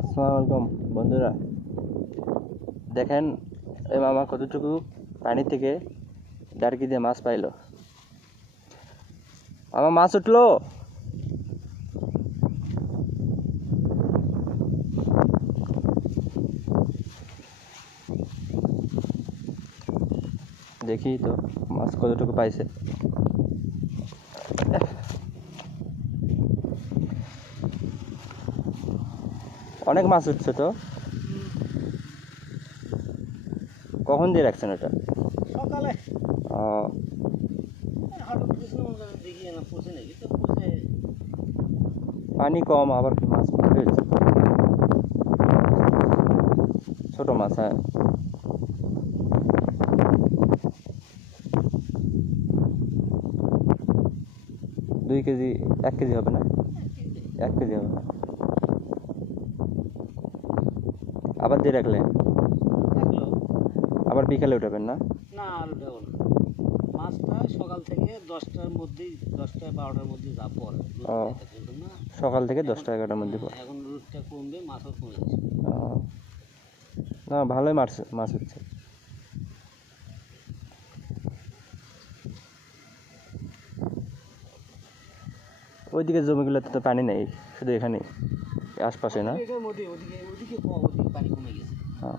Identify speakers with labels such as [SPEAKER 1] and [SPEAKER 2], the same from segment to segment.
[SPEAKER 1] আসসালামু আলাইকুম, বন্ধুরা। দেখেন এই মামা কতটুকু পানি থেকে ডারকি দিয়ে মাছ পাইলো। আমার মাছ উঠল? দেখি তো, মাছ কতটুকু পাইছে। অনেক মাছ উঠছে তো? কখন দিয়ে রাখছেন ওটা?
[SPEAKER 2] সকালে।
[SPEAKER 1] পানি কম আবার কি মাছ হয়েছে ছোট মাছ হ্যাঁ। দুই কেজি এক কেজি হবে না? এক কেজি হবে না। আবার দিয়ে রাখলে? আবার বিকালে উঠাবেন না?
[SPEAKER 2] না আর উঠাবো না। মাছটা সকাল থেকে দশটার মধ্যেই দশটা বারোটার মধ্যে যা পড়ে
[SPEAKER 1] ও। সকাল থেকে দশটা এগারোটার মধ্যে পড়ে।
[SPEAKER 2] এখন রোদটা কমবে মাছও কমে যাচ্ছে।
[SPEAKER 1] না ভালোই মাছ মাছ হচ্ছে। ওইদিকে জমিগুলোতে তো পানি নেই শুধু এখানে আশপাশে না? হ্যাঁ।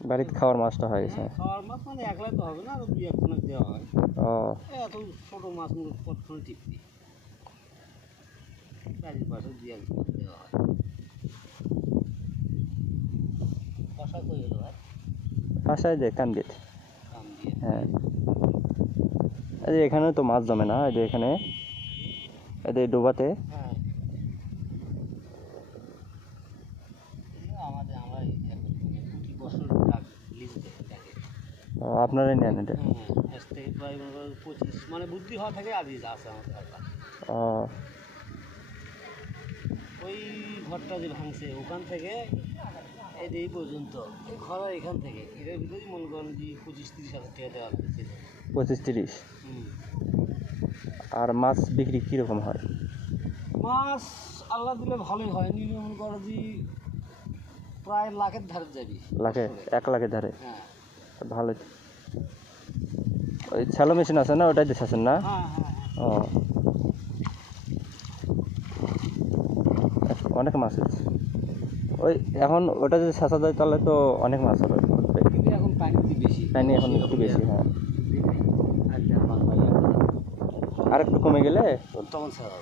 [SPEAKER 1] বাড়িতে খাওয়ার মাছটা হয়ে গেছে?
[SPEAKER 2] খাওয়ার মাছ মানে একলাই তো হবে না আরও দুই এক খানা দেওয়া হয়।
[SPEAKER 1] ও।
[SPEAKER 2] এত ছোট মাছগুলো কতক্ষণ টিপতি বাড়ির পাশে দুই এক দেওয়া হয়।
[SPEAKER 1] বাসায় যে
[SPEAKER 2] দিয়ে
[SPEAKER 1] হ্যাঁ। এই যে এখানেও তো মাছ জমে না এই যে এখানে। ডোবাতে
[SPEAKER 2] এই এখন
[SPEAKER 1] ও, আপনারাই নেন এটা?
[SPEAKER 2] মনে হওয়া আছে ওই ঘরটা যে ভাঙছে ওখান থেকে এই যে এই পর্যন্ত। ঘর এখান থেকে। এটার ভিতরেই মনে করেন যে পঁচিশ তিরিশ হাজার টাকা দেওয়া হচ্ছে
[SPEAKER 1] পঁচিশ তিরিশ? আর মাছ বিক্রি কীরকম হয়?
[SPEAKER 2] মাছ আল্লাহ দিলে ভালোই হয়। নিলে মনে করো যে প্রায় লাখের ধারে যাবি।
[SPEAKER 1] লাখে? এক লাখের ধারে?
[SPEAKER 2] হ্যাঁ।
[SPEAKER 1] ভালো। ওই শ্যালো মেশিন আছে না? ওটাই দিতেছেন না?
[SPEAKER 2] হ্যাঁ হ্যাঁ হ্যাঁ।
[SPEAKER 1] ও। অনেক মাছ হচ্ছে ওই এখন ওটা যদি শেষা যায় তাহলে তো অনেক মাছ হবে।
[SPEAKER 2] কিন্তু এখন পানি বেশি।
[SPEAKER 1] পানি এখন একটু বেশি হ্যাঁ।
[SPEAKER 2] আর
[SPEAKER 1] একটু কমে গেলে?
[SPEAKER 2] তখন ছাড়া